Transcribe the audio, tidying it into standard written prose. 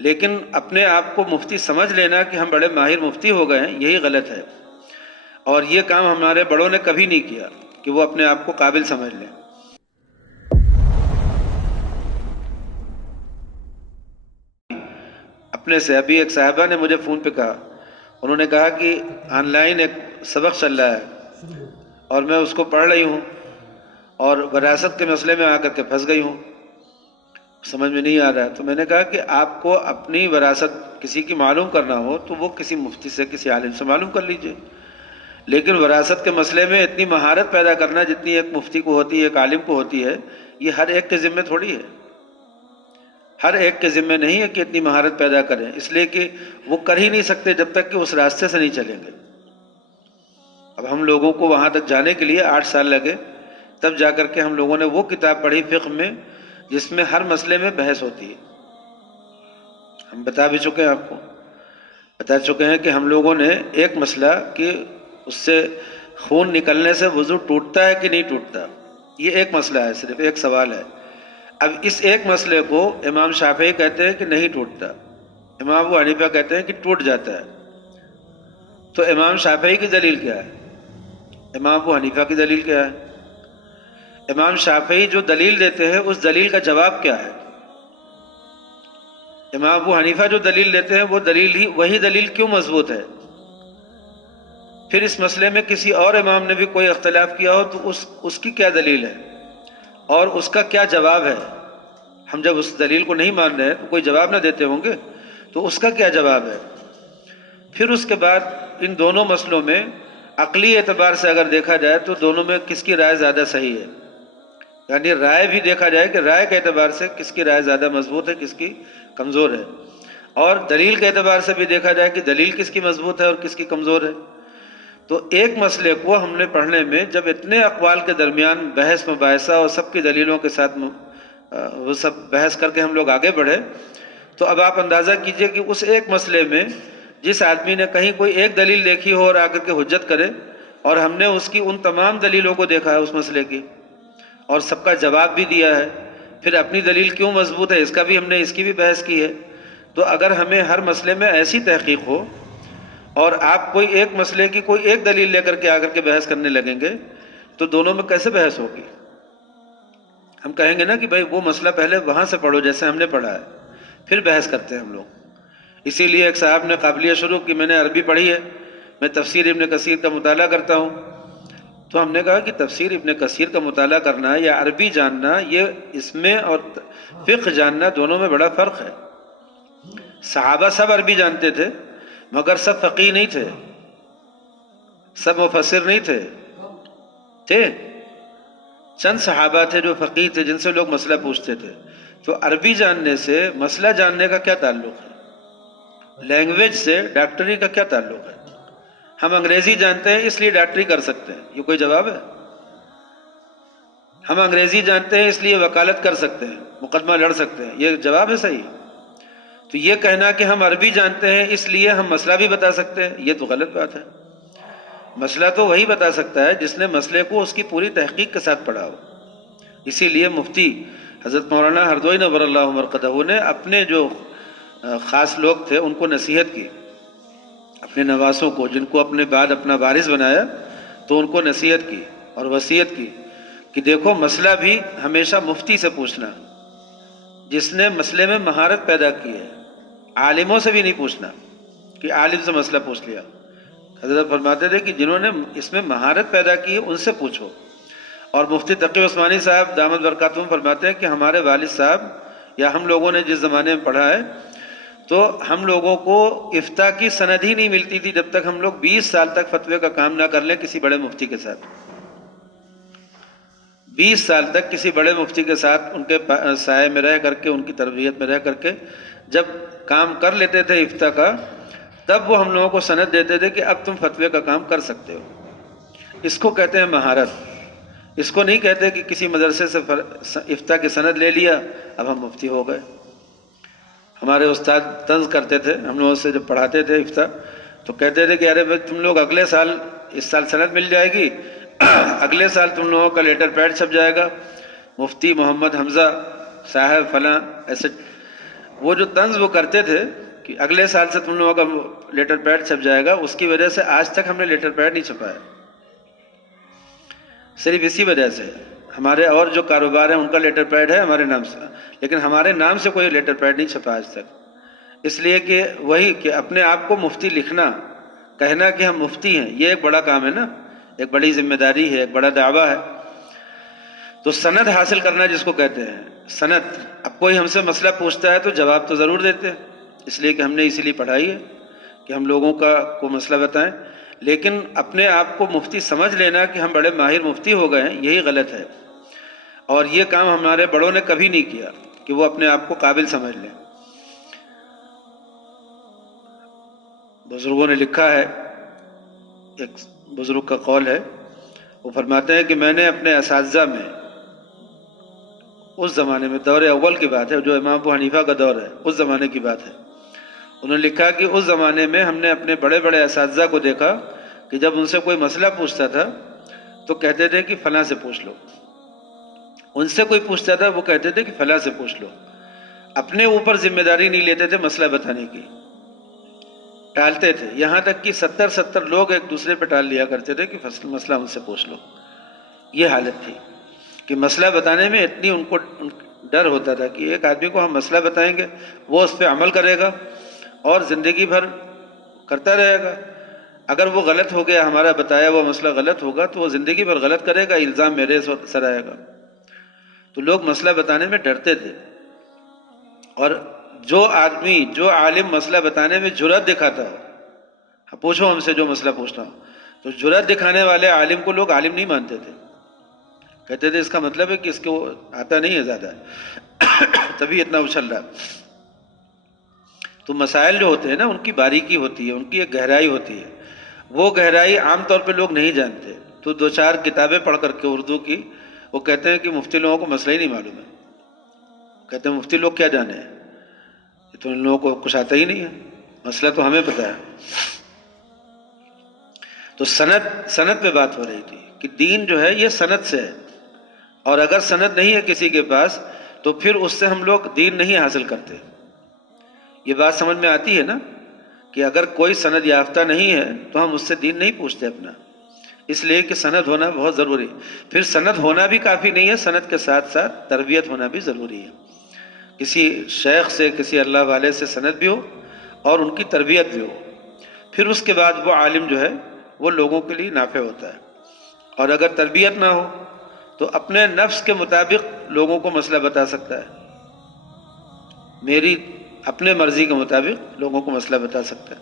لیکن اپنے آپ کو مفتی سمجھ لینا کہ ہم بڑے ماہر مفتی ہو گئے ہیں، یہی غلط ہے، اور یہ کام ہمارے بڑوں نے کبھی نہیں کیا کہ وہ اپنے آپ کو قابل سمجھ لیں۔ اپنے سے ابھی ایک صاحبہ نے مجھے فون پہ کہا، انہوں نے کہا کہ آن لائن ایک سبق چل رہا ہے اور میں اس کو پڑھ رہی ہوں اور وراثت کے مسئلے میں آ کر کے پھنس گئی ہوں، سمجھ میں نہیں آ رہا ہے۔ تو میں نے کہا کہ آپ کو اپنی وراثت کسی کی معلوم کرنا ہو تو وہ کسی مفتی سے، کسی عالم سے معلوم کر لیجئے، لیکن وراثت کے مسئلے میں اتنی مہارت پیدا کرنا جتنی ایک مفتی کو ہوتی ہے، ایک عالم کو ہوتی ہے، یہ ہر ایک کے ذمہ تھوڑی ہے، ہر ایک کے ذمہ نہیں ہے کہ اتنی مہارت پیدا کریں، اس لیے کہ وہ کر ہی نہیں سکتے جب تک کہ اس راستے سے نہیں چلیں گے۔ اب ہم لوگوں کو وہاں تک جانے کے لیے 8 سال لگے، تب جا کر کے ہم لوگوں نے وہ کتاب پڑھی فقہ میں جس میں ہر مسئلے میں بحث ہوتی ہے۔ ہم بتا بھی چکے ہیں، آپ کو بتا چکے ہیں کہ ہم لوگوں نے ایک مسئلہ کہ اس سے خون نکلنے سے وضو ٹوٹتا ہے کہ نہیں ٹوٹتا، یہ ایک مسئلہ ہے، صرف ایک سوال ہے۔ اب اس ایک مسئلے کو امام شافعی کہتے ہیں کہ نہیں ٹوٹتا، امام ابو حنیفہ کہتے ہیں کہ ٹوٹ جاتا ہے۔ تو امام شافعی کی دلیل کیا ہے؟ امام ابو حنیفہ کی دلیل کیا ہے؟ امام شافعی جو دلیل دیتے ہیں اس دلیل کا جواب کیا ہے؟ امام ابو حنیفہ جو دلیل دیتے ہیں وہ دلیل ہی وہی دلیل کیوں مضبوط ہے؟ پھر اس مسئلے میں کسی اور امام نے بھی کوئی اختلاف کیا ہو تو اس کی کیا دلیل ہے اور اس کا کیا جواب ہے؟ ہم جب اس دلیل کو نہیں مان رہے تو کوئی جواب نہ دیتے ہوں گے، تو اس کا کیا جواب ہے؟ پھر اس کے بعد ان دونوں مسئلوں میں عقلی اعتبار سے اگر دیکھا جائے تو دونوں میں کس کی رائے زیادہ صحیح ہے، یعنی رائے بھی دیکھا جائے کہ رائے کے اعتبار سے کس کی رائے زیادہ مضبوط ہے، کس کی کمزور ہے، اور دلیل کے اعتبار سے بھی دیکھا جائے کہ دلیل کس کی مضبوط ہے اور کس کی کمزور ہے۔ تو ایک مسئلے کو ہم نے پڑھنے میں جب اتنے اقوال کے درمیان بحث مباحثہ اور سب کی دلیلوں کے ساتھ وہ سب بحث کر کے ہم لوگ آگے بڑھے، تو اب آپ اندازہ کیجئے کہ اس ایک مسئلے میں جس آدمی نے کہیں کوئی ایک دلیل دیکھی ہو اور آ کر کے حجت کرے، اور ہم نے اس کی ان تمام دلیلوں کو دیکھا ہے اس مسئلے کی اور سب کا جواب بھی دیا ہے، پھر اپنی دلیل کیوں مضبوط ہے اس کا بھی ہم نے اس کی بھی بحث کی ہے۔ تو اگر ہمیں ہر مسئلے میں ایسی تحقیق ہو اور آپ کوئی ایک مسئلے کی کوئی ایک دلیل لے کر کے آ کر کے بحث کرنے لگیں گے تو دونوں میں کیسے بحث ہوگی؟ ہم کہیں گے نا کہ بھائی وہ مسئلہ پہلے وہاں سے پڑھو جیسے ہم نے پڑھا ہے، پھر بحث کرتے ہیں ہم لوگ۔ اسی لیے ایک صاحب نے قابلیہ شروع کی، میں نے عربی پڑھی ہے، میں تفسیر ابن کثیر کا مطالعہ کرتا ہوں، تو ہم نے کہا کہ تفسیر ابن کثیر کا مطالعہ کرنا یا عربی جاننا، یہ اس میں اور فقہ جاننا دونوں میں بڑا فرق ہے۔ صحابہ سب عربی جانتے تھے مگر سب فقیہ نہیں تھے، سب مفسر نہیں تھے چند صحابہ تھے جو فقیہ تھے جن سے لوگ مسئلہ پوچھتے تھے۔ تو عربی جاننے سے مسئلہ جاننے کا کیا تعلق ہے؟ لینگویج سے ڈاکٹری کا کیا تعلق ہے؟ ہم انگریزی جانتے ہیں اس لیے ڈاکٹری کر سکتے ہیں، یہ کوئی جواب ہے؟ ہم انگریزی جانتے ہیں اس لیے وکالت کر سکتے ہیں، مقدمہ لڑ سکتے ہیں، یہ جواب ہے صحیح؟ تو یہ کہنا کہ ہم عربی جانتے ہیں اس لیے ہم مسئلہ بھی بتا سکتے ہیں، یہ تو غلط بات ہے۔ مسئلہ تو وہی بتا سکتا ہے جس نے مسئلے کو اس کی پوری تحقیق کے ساتھ پڑھا ہو۔ اسی لیے مفتی حضرت مولانا ہردوئی نور اللہ مرقدہ نے اپنے جو خاص لوگ تھے ان کو نصیحت کی، اپنے نواسوں کو جن کو اپنے بعد اپنا وارث بنایا، تو ان کو نصیحت کی اور وصیت کی کہ دیکھو مسئلہ بھی ہمیشہ مفتی سے پوچھنا، جس نے مسئلے میں مہارت پیدا کی ہے، عالموں سے بھی نہیں پوچھنا کہ عالم سے مسئلہ پوچھ لیا۔ حضرت فرماتے تھے کہ جنہوں نے اس میں مہارت پیدا کی ہے ان سے پوچھو۔ اور مفتی تقی عثمانی صاحب دامت برکاتہم فرماتے ہیں کہ ہمارے والد صاحب یا ہم لوگوں نے جس زمانے میں پڑھا ہے تو ہم لوگوں کو افتاء کی سند ہی نہیں ملتی تھی جب تک ہم لوگ 20 سال تک فتوے کا کام نہ کر لیں کسی بڑے مفتی کے ساتھ۔ 20 سال تک کسی بڑے مفتی کے ساتھ ان کے سائے میں رہ کر کے، ان کی تربیت میں رہ کر کے جب کام کر لیتے تھے افتاء کا، تب وہ ہم لوگوں کو سند دیتے تھے کہ اب تم فتوے کا کام کر سکتے ہو۔ اس کو کہتے ہیں مہارت۔ اس کو نہیں کہتے کہ کسی مدرسے سے افتاء کی سند لے لیا اب ہم مفتی ہو گئے۔ ہمارے استاد طنز کرتے تھے ہم لوگوں سے، جب پڑھاتے تھے افتاء تو کہتے تھے کہ ارے بھائی تم لوگ اگلے سال، اس سال سند مل جائے گی، اگلے سال تم لوگوں کا لیٹر پیڈ چھپ جائے گا، مفتی محمد حمزہ صاحب فلاں، ایسے وہ جو طنز وہ کرتے تھے کہ اگلے سال سے تم لوگوں کا لیٹر پیڈ چھپ جائے گا، اس کی وجہ سے آج تک ہم نے لیٹر پیڈ نہیں چھپایا، صرف اسی وجہ سے۔ ہمارے اور جو کاروبار ہیں ان کا لیٹر پیڈ ہے ہمارے نام سے، لیکن ہمارے نام سے کوئی لیٹر پیڈ نہیں چھپا آج تک، اس لیے کہ وہی کہ اپنے آپ کو مفتی لکھنا، کہنا کہ ہم مفتی ہیں، یہ ایک بڑا کام ہے نا، ایک بڑی ذمہ داری ہے، ایک بڑا دعویٰ ہے۔ تو سند حاصل کرنا جس کو کہتے ہیں، سند۔ اب کوئی ہم سے مسئلہ پوچھتا ہے تو جواب تو ضرور دیتے ہیں، اس لیے کہ ہم نے اسی لیے پڑھائی ہے کہ ہم لوگوں کو مسئلہ بتائیں، لیکن اپنے آپ کو مفتی سمجھ لینا کہ ہم بڑے ماہر مفتی ہو گئے ہیں، یہی غلط ہے، اور یہ کام ہمارے بڑوں نے کبھی نہیں کیا کہ وہ اپنے آپ کو قابل سمجھ لیں۔ بزرگوں نے لکھا ہے، ایک بزرگ کا قول ہے، وہ فرماتے ہیں کہ میں نے اپنے اساتذہ میں اس زمانے میں، دور اول کی بات ہے جو امام ابو حنیفہ کا دور ہے، اس زمانے کی بات ہے، انہوں نے لکھا کہ اس زمانے میں ہم نے اپنے بڑے بڑے اساتذہ کو دیکھا کہ جب ان سے کوئی مسئلہ پوچھتا تھا تو کہتے تھے کہ فلاں سے پوچھ لو، ان سے کوئی پوچھتا تھا وہ کہتے تھے کہ فلاں سے پوچھ لو، اپنے اوپر ذمہ داری نہیں لیتے تھے مسئلہ بتانے کی، ٹالتے تھے، یہاں تک کہ 70 لوگ ایک دوسرے پہ ٹال لیا کرتے تھے کہ مسئلہ ان سے پوچھ لو۔ یہ حالت تھی کہ مسئلہ بتانے میں اتنی ان کو ڈر ہوتا تھا کہ ایک آدمی کو ہم مسئلہ بتائیں گے، وہ اس پہ عمل کرے گا اور زندگی بھر کرتا رہے گا، اگر وہ غلط ہو گیا، ہمارا بتایا وہ مسئلہ غلط ہوگا تو وہ زندگی بھر غلط کرے گا، الزام میرے سر آئے گا۔ تو لوگ مسئلہ بتانے میں ڈرتے تھے، اور جو آدمی، جو عالم مسئلہ بتانے میں جرأت دکھاتا ہو، پوچھو ہم سے جو مسئلہ پوچھنا ہو، تو جرأت دکھانے والے عالم کو لوگ عالم نہیں مانتے تھے، کہتے تھے اس کا مطلب ہے کہ اس کو آتا نہیں ہے زیادہ تبھی اتنا اچھل رہا۔ تو مسائل جو ہوتے ہیں نا، ان کی باریکی ہوتی ہے، ان کی ایک گہرائی ہوتی ہے، وہ گہرائی عام طور پہ لوگ نہیں جانتے۔ تو 2-4 کتابیں پڑھ کر کے اردو کی، وہ کہتے ہیں کہ مفتی لوگوں کو مسئلہ ہی نہیں معلوم ہے، کہتے ہیں مفتی لوگ کیا جانے ہیں، یہ تو ان لوگوں کو کچھ آتا ہی نہیں ہے، مسئلہ تو ہمیں پتہ ہے۔ تو سند پہ بات ہو رہی تھی کہ دین جو ہے یہ سند سے ہے، اور اگر سند نہیں ہے کسی کے پاس تو پھر اس سے ہم لوگ دین نہیں حاصل کرتے۔ یہ بات سمجھ میں آتی ہے نا کہ اگر کوئی سند یافتہ نہیں ہے تو ہم اس سے دین نہیں پوچھتے اپنا، اس لیے کہ سند ہونا بہت ضروری ہے۔ پھر سند ہونا بھی کافی نہیں ہے، سند کے ساتھ ساتھ تربیت ہونا بھی ضروری ہے، کسی شیخ سے، کسی اللہ والے سے سند بھی ہو اور ان کی تربیت بھی ہو، پھر اس کے بعد وہ عالم جو ہے وہ لوگوں کے لیے نافع ہوتا ہے۔ اور اگر تربیت نہ ہو تو اپنے نفس کے مطابق لوگوں کو مسئلہ بتا سکتا ہے، میری اپنے مرضی کے مطابق لوگوں کو مسئلہ بتا سکتا ہے۔